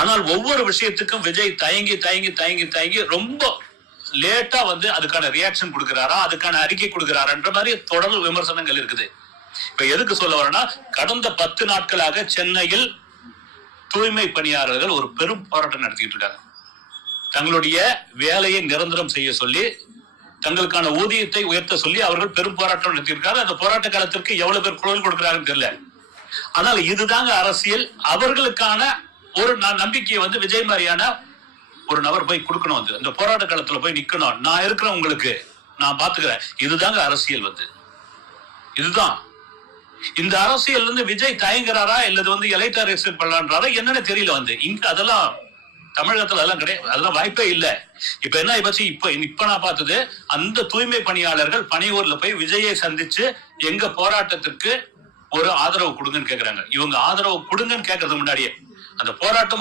ஆனால் ஒவ்வொரு விஷயத்துக்கும் விஜய் தயங்கி ரொம்ப லேட்டா அதுக்கான ரியாக்ஷன் கொடுக்கிறாரா, அதுக்கான அறிக்கை கொடுக்கிறாரான்ற மாதிரி தொடர் விமர்சனங்கள் இருக்குது. இப்ப எதுக்கு சொல்ல வரேன்னா, கடந்த 10 நாட்களாக சென்னையில் தூய்மை பணியாளர்கள் ஒரு பெரும் போராட்டம் நடத்திட்டு இருக்காங்க. தங்களுடைய வேலையை நிரந்தரம் செய்ய சொல்லி, தங்களுக்கான ஊதியத்தை உயர்த்த சொல்லி அவர்கள் பெரும் போராட்டம் நடத்தியிருக்காங்க. அந்த போராட்ட காலத்திற்கு எவ்வளவு பேர் குரல் கொடுக்கிறாங்கன்னு தெரியல. ஆனால் இதுதாங்க அரசியல். அவர்களுக்கான ஒரு நம்பிக்கையை விஜய் மாதிரியான ஒரு நபர் போய் கொடுக்கணும். இந்த போராட்ட காலத்துல போய் நிக்கணும். நான் இருக்கிறேன், உங்களுக்கு நான் பாத்துக்கிறேன். இதுதாங்க அரசியல். இதுதான் இந்த அரசியல். விஜய் தயங்குறாரா இல்லது எலைட் அரசியல் பண்ணலான்றாரா என்னன்னு தெரியல. இங்க அதெல்லாம் தமிழகத்துல அதெல்லாம் கிடையாது. அதெல்லாம் வாய்ப்பே இல்ல. இப்ப என்ன ஆயிடுச்சு, இப்ப நான் பார்த்தது, அந்த தூய்மை பணியாளர்கள் பணியூர்ல போய் விஜயை சந்திச்சு எங்க போராட்டத்திற்கு ஒரு ஆதரவு கொடுங்கன்னு கேக்குறாங்க. இவங்க ஆதரவு கொடுங்கன்னு கேட்கறதுக்கு முன்னாடியே அந்த போராட்டம்